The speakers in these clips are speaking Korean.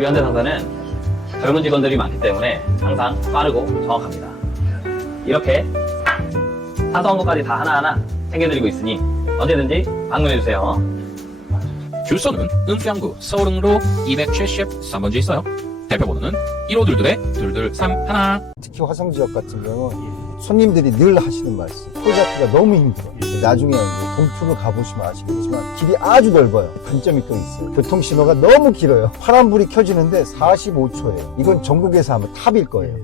우리 현대상사는 젊은 직원들이 많기 때문에 항상 빠르고 정확합니다. 이렇게 사소한 것까지 다 하나하나 챙겨드리고 있으니 언제든지 방문해주세요. 주소는 은평구 서울흥로 273번지에 있어요. 대표번호는 1522-223 특히 화성 지역 같은 경우는 손님들이 늘 하시는 말씀, 표 잡기가 너무 힘들어. 나중에 이제 동투를 가보시면 아시겠지만 길이 아주 넓어요. 단점이 또 있어요. 교통신호가 너무 길어요. 파란불이 켜지는데 45초예요. 이건 전국에서 하면 탑일 거예요.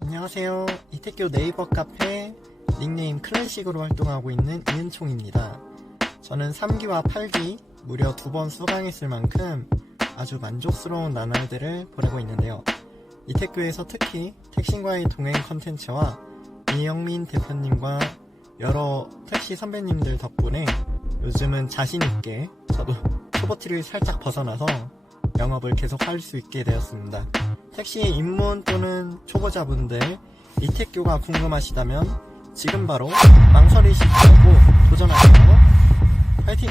안녕하세요. 이태교 네이버 카페 닉네임 클래식으로 활동하고 있는 이은총입니다. 저는 3기와 8기 무려 2번 수강했을 만큼 아주 만족스러운 나날들을 보내고 있는데요. 이태교에서 특히 택신과의 동행 컨텐츠와 이영민 대표님과 여러 택시 선배님들 덕분에 요즘은 자신있게 저도 초보티를 살짝 벗어나서 영업을 계속 할 수 있게 되었습니다. 택시 입문 또는 초보자분들 이태교가 궁금하시다면 지금 바로 망설이시지 말고 도전하세요. 파이팅!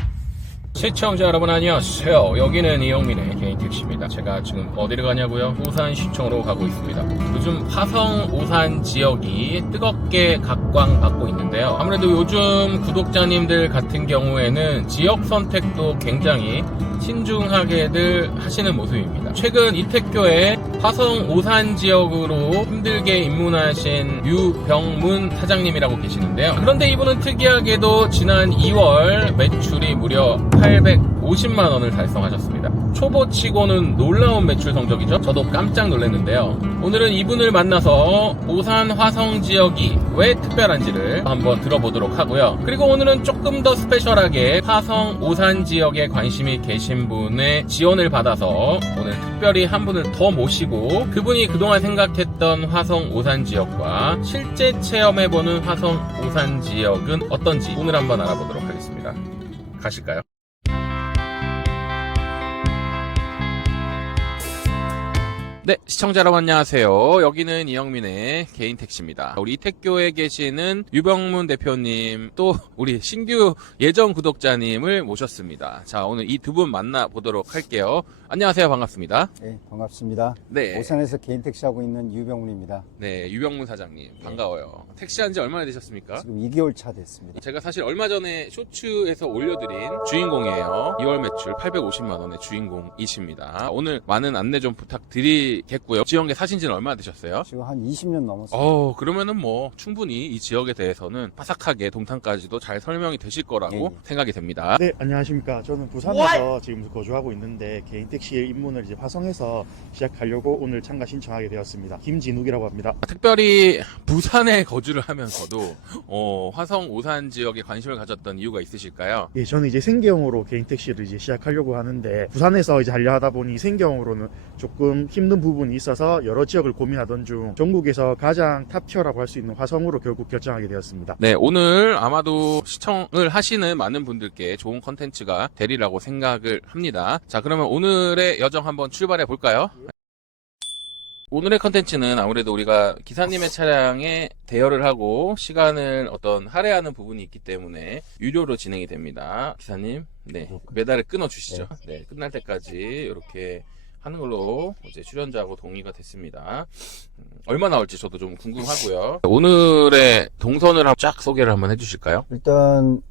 시청자 여러분 안녕하세요. 여기는 이영민의 개인택시입니다. 제가 지금 어디를 가냐고요? 오산시청으로 가고 있습니다. 요즘 화성 오산 지역이 뜨겁게 각광받고 있는데요. 아무래도 요즘 구독자님들 같은 경우에는 지역 선택도 굉장히 신중하게들 하시는 모습입니다. 최근 이태교의 화성 오산 지역으로 힘들게 입문하신 유병문 사장님이라고 계시는데요. 그런데 이분은 특이하게도 지난 2월 매출이 무려 850만 원을 달성하셨습니다. 초보치고는 놀라운 매출 성적이죠. 저도 깜짝 놀랐는데요. 오늘은 이분을 만나서 오산 화성 지역이 왜 특별한지를 한번 들어보도록 하고요. 그리고 오늘은 조금 더 스페셜하게 화성 오산 지역에 관심이 계신 분의 지원을 받아서 오늘 특별히 한 분을 더 모시고 그분이 그동안 생각했던 화성 오산 지역과 실제 체험해보는 화성 오산 지역은 어떤지 오늘 한번 알아보도록 하겠습니다. 가실까요? 네, 시청자 여러분 안녕하세요. 여기는 이영민의 개인택시입니다. 우리 이태교에 계시는 유병문 대표님 또 우리 신규 예전 구독자님을 모셨습니다. 자, 오늘 이 두 분 만나보도록 할게요. 안녕하세요. 반갑습니다. 네, 반갑습니다. 네. 오산에서 개인택시 하고 있는 유병훈입니다. 네, 유병문 사장님 반가워요. 택시한 지 얼마나 되셨습니까? 지금 2개월 차 됐습니다. 제가 사실 얼마 전에 쇼츠에서 올려드린 주인공이에요. 2월 매출 850만 원의 주인공이십니다. 오늘 많은 안내 좀 부탁드리겠고요. 지역에 사신 지는 얼마나 되셨어요? 지금 한 20년 넘었어요. 그러면은 뭐 충분히 이 지역에 대해서는 바삭하게 동탄까지도 잘 설명이 되실 거라고 네. 생각이 됩니다. 네, 안녕하십니까. 저는 부산에서 지금 거주하고 있는데 개인택시 입문을 이제 화성에서 시작하려고 오늘 참가 신청하게 되었습니다. 김진욱이라고 합니다. 특별히 부산에 거주를 하면서도 화성 오산 지역에 관심을 가졌던 이유가 있으실까요? 예, 저는 이제 생계형으로 개인택시를 이제 시작하려고 하는데 부산에서 이제 하려 하다 보니 생계형으로는 조금 힘든 부분이 있어서 여러 지역을 고민하던 중 전국에서 가장 탑티어라고 할 수 있는 화성으로 결국 결정하게 되었습니다. 네, 오늘 아마도 시청을 하시는 많은 분들께 좋은 컨텐츠가 되리라고 생각을 합니다. 자, 그러면 오늘의 여정 한번 출발해 볼까요? 오늘의 컨텐츠는 아무래도 우리가 기사님의 차량에 대여를 하고 시간을 어떤 할애하는 부분이 있기 때문에 유료로 진행이 됩니다. 기사님, 네, 메달을 끊어 주시죠. 네, 끝날 때까지 이렇게 하는 걸로 이제 출연자하고 동의가 됐습니다. 얼마 나올지 저도 좀 궁금하고요. 오늘의 동선을 쫙 소개를 한번 해주실까요? 일단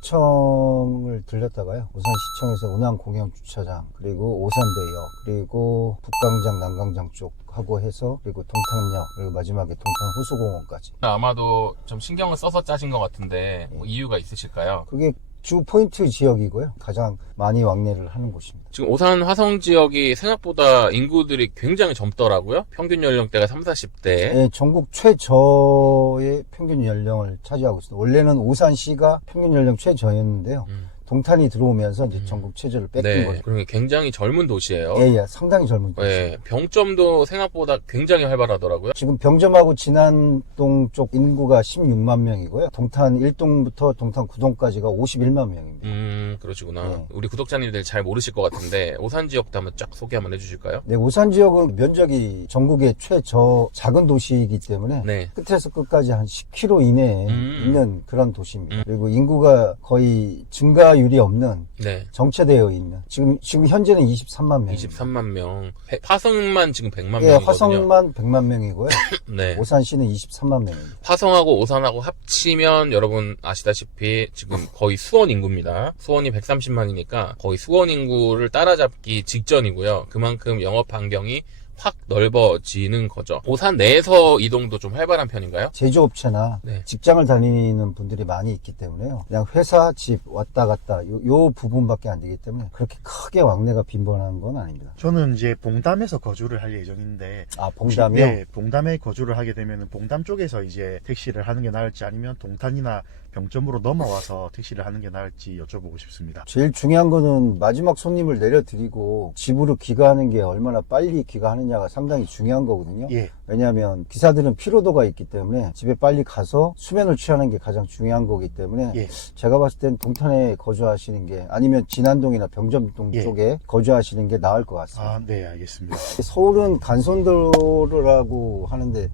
오산시청을 들렸다가요. 오산시청에서 운항공영주차장, 그리고 오산대역, 그리고 북광장, 남광장 쪽 하고 해서 그리고 동탄역, 그리고 마지막에 동탄 호수공원까지. 아마도 좀 신경을 써서 짜신 것 같은데 뭐 이유가 있으실까요? 그게 주 포인트 지역이고요. 가장 많이 왕래를 하는 곳입니다. 지금 오산 화성 지역이 생각보다 인구들이 굉장히 젊더라고요. 평균 연령대가 30, 40대. 네, 전국 최저의 평균 연령을 차지하고 있습니다. 원래는 오산시가 평균 연령 최저였는데요. 동탄이 들어오면서 이제 전국 최저를 뺏긴 네, 거죠. 그러면 굉장히 젊은 도시예요. 예, 상당히 젊은 도시. 네, 병점도 생각보다 굉장히 활발하더라고요. 지금 병점하고 진안동 쪽 인구가 16만 명이고요. 동탄 1동부터 동탄 9동까지가 51만 명입니다. 그러시구나. 네. 우리 구독자님들 잘 모르실 것 같은데 오산 지역도 한번 쫙 소개 한번 해주실까요? 네, 오산 지역은 면적이 전국의 최저 작은 도시이기 때문에 네. 끝에서 끝까지 한 10km 이내에 있는 그런 도시입니다. 그리고 인구가 거의 증가 주차율이 없는 네. 정체되어 있는 지금 현재는 23만 명. 23만 명. 화성만 지금 100만 예, 명이거든요. 화성만 100만 명이고요. 네. 오산시는 23만 명입니다. 화성하고 오산하고 합치면 여러분 아시다시피 지금 거의 수원 인구입니다. 수원이 130만이니까 거의 수원 인구를 따라잡기 직전이고요. 그만큼 영업 반경이 확 넓어지는 거죠. 오산 내에서 이동도 좀 활발한 편인가요? 제조업체나 네. 직장을 다니는 분들이 많이 있기 때문에요. 그냥 회사, 집 왔다 갔다 요 부분밖에 안 되기 때문에 그렇게 크게 왕래가 빈번한 건 아닙니다. 저는 이제 봉담에서 거주를 할 예정인데 아, 봉담이요? 네, 봉담에 거주를 하게 되면 봉담 쪽에서 이제 택시를 하는 게 나을지 아니면 동탄이나 병점으로 넘어와서 택시를 하는 게 나을지 여쭤보고 싶습니다. 제일 중요한 거는 마지막 손님을 내려드리고 집으로 귀가하는 게 얼마나 빨리 귀가하느냐가 상당히 중요한 거거든요. 예, 왜냐하면 기사들은 피로도가 있기 때문에 집에 빨리 가서 수면을 취하는 게 가장 중요한 거기 때문에 예. 제가 봤을 땐 동탄에 거주하시는 게 아니면 진안동이나 병점동 예. 쪽에 거주하시는 게 나을 것 같습니다. 아, 네, 알겠습니다. 서울은 간선도로라고 하는데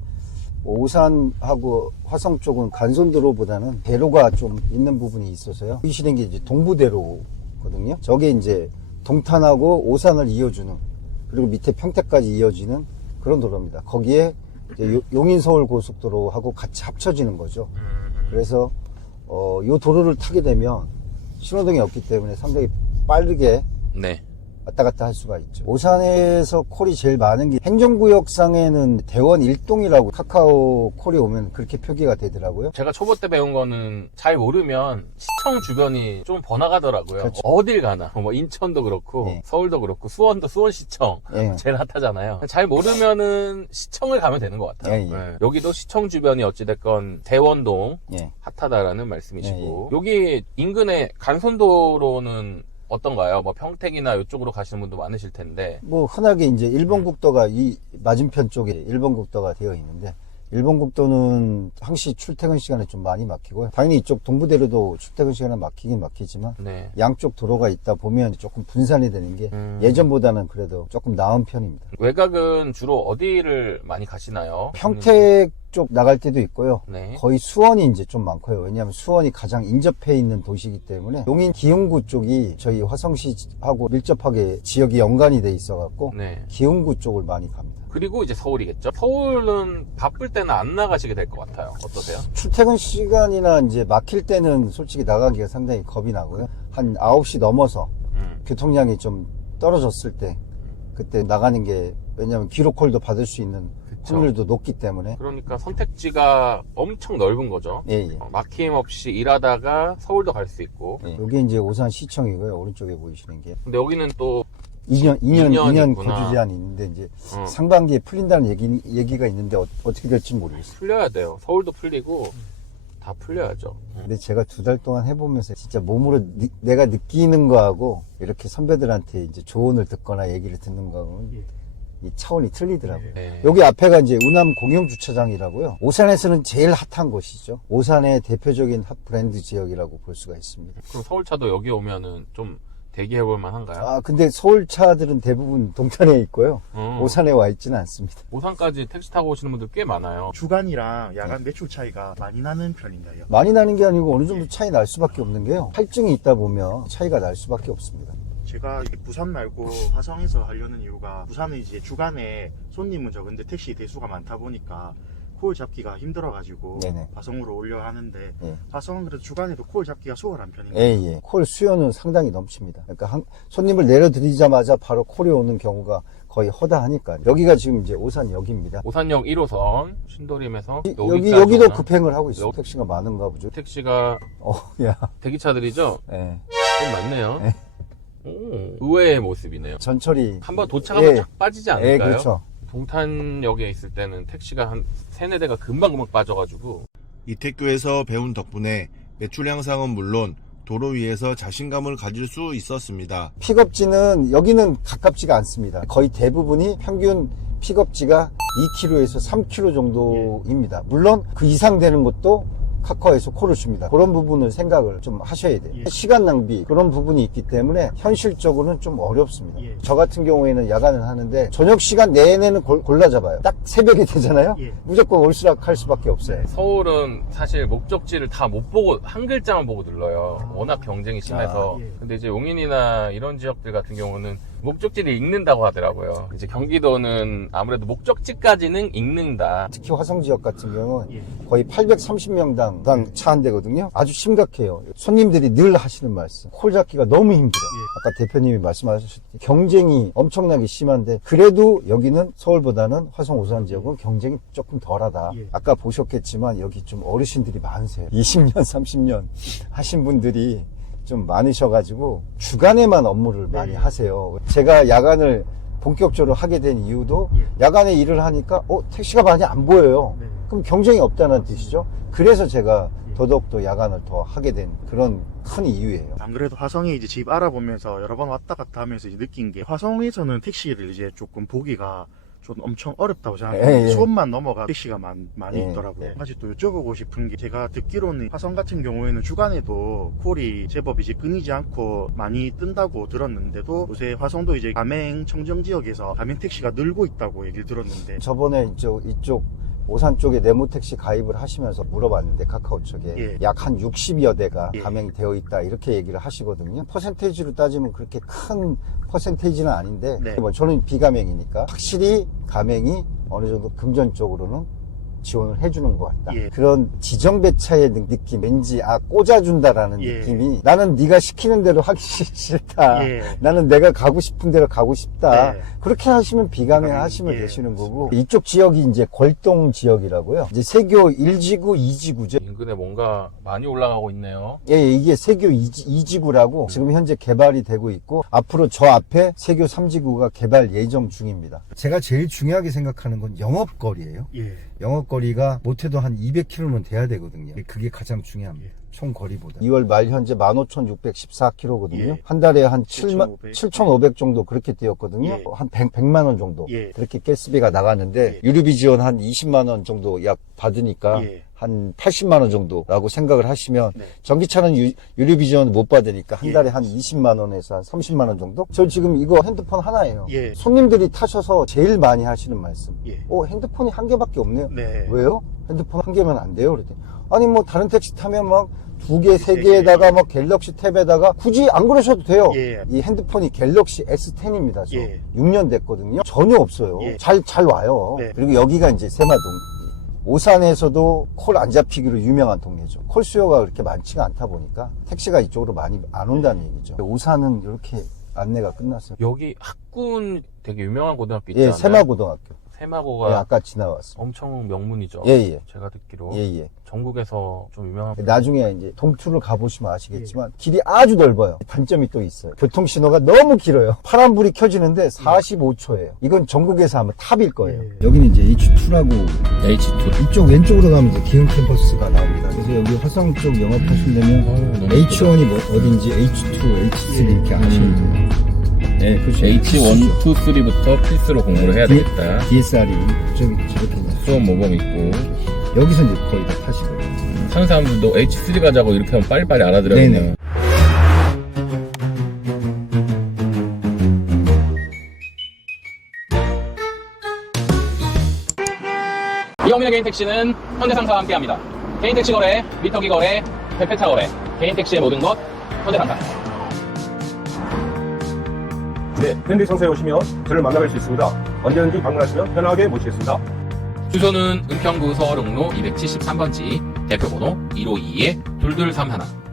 오산하고 화성 쪽은 간선도로보다는 대로가 좀 있는 부분이 있어서요. 보이시는 게 이제 동부대로거든요. 저게 이제 동탄하고 오산을 이어주는 그리고 밑에 평택까지 이어지는 그런 도로입니다. 거기에 이제 용인-서울 고속도로하고 같이 합쳐지는 거죠. 그래서 요 도로를 타게 되면 신호등이 없기 때문에 상당히 빠르게 네. 왔다 갔다 할 수가 있죠. 오산에서 콜이 제일 많은 게 행정구역상에는 대원 1동이라고 카카오 콜이 오면 그렇게 표기가 되더라고요. 제가 초보 때 배운 거는 잘 모르면 시청 주변이 좀 번화가더라고요. 그렇죠. 어딜 가나. 뭐 인천도 그렇고 예. 서울도 그렇고 수원도 수원시청 예. 제일 핫하잖아요. 잘 모르면은 시청을 가면 되는 것 같아요. 예, 예. 네. 여기도 시청 주변이 어찌됐건 대원동 예. 핫하다라는 말씀이시고 여기 인근에 간선도로는 어떤가요? 뭐 평택이나 이쪽으로 가시는 분도 많으실 텐데 뭐 흔하게 이제 일본 국도가 이 맞은편 쪽에 일본 국도가 되어 있는데 일본 국도는 항시 출퇴근 시간에 좀 많이 막히고요. 당연히 이쪽 동부대로도 출퇴근 시간에 막히긴 막히지만 네. 양쪽 도로가 있다 보면 조금 분산이 되는 게 예전보다는 그래도 조금 나은 편입니다. 외곽은 주로 어디를 많이 가시나요? 평택 쪽 나갈 때도 있고요. 네. 거의 수원이 이제 좀 많고요. 왜냐하면 수원이 가장 인접해 있는 도시이기 때문에 용인 기흥구 쪽이 저희 화성시하고 밀접하게 지역이 연관이 돼 있어갖고 네. 기흥구 쪽을 많이 갑니다. 그리고 이제 서울이겠죠. 서울은 바쁠 때는 안 나가시게 될 것 같아요. 어떠세요? 출퇴근 시간이나 이제 막힐 때는 솔직히 나가기가 상당히 겁이 나고요. 한 9시 넘어서 교통량이 좀 떨어졌을 때 그때 나가는 게 왜냐하면 기록콜도 받을 수 있는 확률도 높기 때문에 그러니까 선택지가 엄청 넓은 거죠. 예, 예. 막힘 없이 일하다가 서울도 갈 수 있고. 예. 여기 이제 오산시청이고요. 오른쪽에 보이시는 게 근데 여기는 또 2년 있구나. 거주 제한이 있는데 이제 상반기에 풀린다는 얘기가 있는데 어떻게 될지 모르겠어요. 풀려야 돼요. 서울도 풀리고 다 풀려야죠. 근데 제가 2달 동안 해보면서 진짜 몸으로 내가 느끼는 거하고 이렇게 선배들한테 이제 조언을 듣거나 얘기를 듣는 거하고는 이 차원이 틀리더라고요. 네. 여기 앞에가 이제 우남 공영주차장이라고요. 오산에서는 제일 핫한 곳이죠. 오산의 대표적인 핫 브랜드 지역이라고 볼 수가 있습니다. 그럼 서울차도 여기 오면은 좀 대기해볼 만한가요? 아, 근데 서울 차들은 대부분 동탄에 있고요. 오산에 와 있지는 않습니다. 오산까지 택시 타고 오시는 분들 꽤 많아요. 주간이랑 야간 매출 차이가 많이 나는 편인가요? 많이 나는 게 아니고 어느 정도 차이 날 수밖에 없는 게요. 할증이 있다 보면 차이가 날 수밖에 없습니다. 제가 부산 말고 화성에서 하려는 이유가 부산은 이제 주간에 손님은 적은데 택시 대수가 많다 보니까 콜 잡기가 힘들어가지고 네네. 화성으로 오려 하는데 네. 화성은 그래도 주간에도 콜 잡기가 수월한 편인가요? 예, 예. 콜 수요는 상당히 넘칩니다. 그러니까 손님을 내려드리자마자 바로 콜이 오는 경우가 거의 허다하니까. 여기가 지금 이제 오산역입니다. 오산역 1호선 신도림에서 여기도 급행을 하고 있어요. 택시가 많은가 보죠. 택시가 야. 대기차들이죠? 예. 좀 많네요. 네. 오, 의외의 모습이네요. 전철이. 한번 도착하면 예. 쫙 빠지지 예, 않을까요? 그렇죠. 동탄역에 있을 때는 택시가 한 3-4대가 금방금방 빠져가지고 이태교에서 배운 덕분에 매출 향상은 물론 도로 위에서 자신감을 가질 수 있었습니다. 픽업지는 여기는 가깝지가 않습니다. 거의 대부분이 평균 픽업지가 2km에서 3km 정도입니다. 물론 그 이상 되는 것도 카카오에서 콜을 줍니다. 그런 부분을 생각을 좀 하셔야 돼요. 예. 시간 낭비 그런 부분이 있기 때문에 현실적으로는 좀 어렵습니다. 예. 저 같은 경우에는 야간을 하는데 저녁 시간 내내는 골라 잡아요. 딱 새벽이 되잖아요. 예. 무조건 올수락할 수밖에 없어요. 서울은 사실 목적지를 다 못 보고 한 글자만 보고 눌러요. 워낙 경쟁이 심해서. 아, 예. 근데 이제 용인이나 이런 지역들 같은 경우는 목적지를 읽는다고 하더라고요. 이제 경기도는 아무래도 목적지까지는 읽는다. 특히 화성 지역 같은 경우는 예. 거의 830명당 차 한 대거든요. 아주 심각해요. 손님들이 늘 하시는 말씀. 콜 잡기가 너무 힘들어. 아까 대표님이 말씀하셨듯이 경쟁이 엄청나게 심한데 그래도 여기는 서울보다는 화성 오산 지역은 경쟁이 조금 덜하다. 예. 아까 보셨겠지만 여기 좀 어르신들이 많으세요. 20년, 30년 하신 분들이 좀 많으셔가지고 주간에만 업무를 많이 하세요. 제가 야간을 본격적으로 하게 된 이유도 야간에 일을 하니까 택시가 많이 안 보여요. 네. 그럼 경쟁이 없다는 뜻이죠. 그래서 제가 더더욱더 야간을 더 하게 된 그런 큰 이유예요. 안 그래도 화성에 이제 집 알아보면서 여러 번 왔다 갔다 하면서 이제 느낀 게 화성에서는 택시를 이제 조금 보기가 좀 엄청 어렵다고 생각해요. 예, 예. 수원만 넘어가 택시가 많이 예, 있더라고요. 예. 한 가지 또 여쭤보고 싶은 게 제가 듣기로는 화성 같은 경우에는 주간에도 콜이 제법 이제 끊이지 않고 많이 뜬다고 들었는데도 요새 화성도 이제 가맹 청정 지역에서 가맹 택시가 늘고 있다고 얘기를 들었는데 저번에 이쪽 오산 쪽에 네모택시 가입을 하시면서 물어봤는데 카카오 쪽에 예. 약 한 60여 대가 예. 가맹이 되어 있다 이렇게 얘기를 하시거든요. 퍼센테이지로 따지면 그렇게 큰 퍼센테이지는 아닌데 네. 뭐 저는 비가맹이니까 확실히 가맹이 어느 정도 금전적으로는 지원을 해주는 것 같다. 예. 그런 지정 배차의 느낌, 왠지 꽂아준다라는 예. 느낌이 나는 네가 시키는 대로 하기 싫다. 예. 나는 내가 가고 싶은 대로 가고 싶다. 네. 그렇게 하시면 비가맹 비가맹, 하시면 예. 되시는 거고 이쪽 지역이 이제 골동 지역이라고요. 이제 세교 1지구, 2지구죠. 인근에 뭔가 많이 올라가고 있네요. 예, 이게 세교 2지구라고 지금 현재 개발이 되고 있고 앞으로 저 앞에 세교 3지구가 개발 예정 중입니다. 제가 제일 중요하게 생각하는 건 영업거리예요. 예. 영업거리가 못해도 한 200km는 돼야 되거든요. 그게 가장 중요합니다. 총 거리보다. 2월 말 현재 15,614km거든요. 예. 한 달에 한 7,500. 7,500 정도 그렇게 뛰었거든요. 예. 한 100만 원 정도 예. 그렇게 가스비가 나가는데 유류비 지원 한 20만 원 정도 약 받으니까 예. 한 80만 원 정도라고 생각을 하시면 네. 전기차는 유류비 지원 못 받으니까 한 예. 달에 한 20만 원에서 한 30만 원 정도? 저 지금 이거 핸드폰 하나예요. 예. 손님들이 타셔서 제일 많이 하시는 말씀. 예. 핸드폰이 한 개밖에 없네요. 네. 왜요? 핸드폰 한 개면 안 돼요? 그랬더니 아니 뭐 다른 택시 타면 막 2개, 세 3개에다가 막 갤럭시 탭에다가 굳이 안 그러셔도 돼요. 예. 이 핸드폰이 갤럭시 S10입니다. 저 예. 6년 됐거든요. 전혀 없어요. 예. 잘 와요. 네. 그리고 여기가 이제 세마동. 오산에서도 콜 안 잡히기로 유명한 동네죠. 콜 수요가 그렇게 많지가 않다 보니까 택시가 이쪽으로 많이 안 온다는 얘기죠. 오산은 이렇게 안내가 끝났어요. 여기 학군 되게 유명한 고등학교 예, 있잖아요. 세마고등학교. 세마고가 예, 아까 지나왔습니다. 엄청 명문이죠. 예. 제가 듣기로 예. 전국에서 좀 유명한 나중에 이제 동투를 가보시면 아시겠지만 길이 아주 넓어요. 단점이 또 있어요. 교통신호가 너무 길어요. 파란불이 켜지는데 45초예요. 이건 전국에서 아마 탑일 거예요. 여기는 이제 H2라고 H2. 이쪽 왼쪽으로 가면 이제 기흥 캠퍼스가 나옵니다. 그래서 여기 화성 쪽 영업하시려면 H1이 뭐 어딘지 H2, H3 이렇게 아시면 돼요. 네, 그렇죠. H1, 2, 3부터 필수로 공부를 해야 되겠다. DSR이 저렇게 수업 모범 있고. 여기서 이제 거의 다 타시고요. 사는 사람들도 H3 가자고 이렇게 하면 빨리빨리 알아들어야겠네요. 네네. 이영민의 개인택시는 현대상사와 함께합니다. 개인택시 거래, 미터기 거래, 대표차 거래, 개인택시의 모든 것 현대상사. 네, 밴드 상사에 오시면 저를 만나뵐 수 있습니다. 언제든지 방문하시면 편하게 모시겠습니다. 주소는 은평구 서울흥로 273번지, 대표번호 152-2231.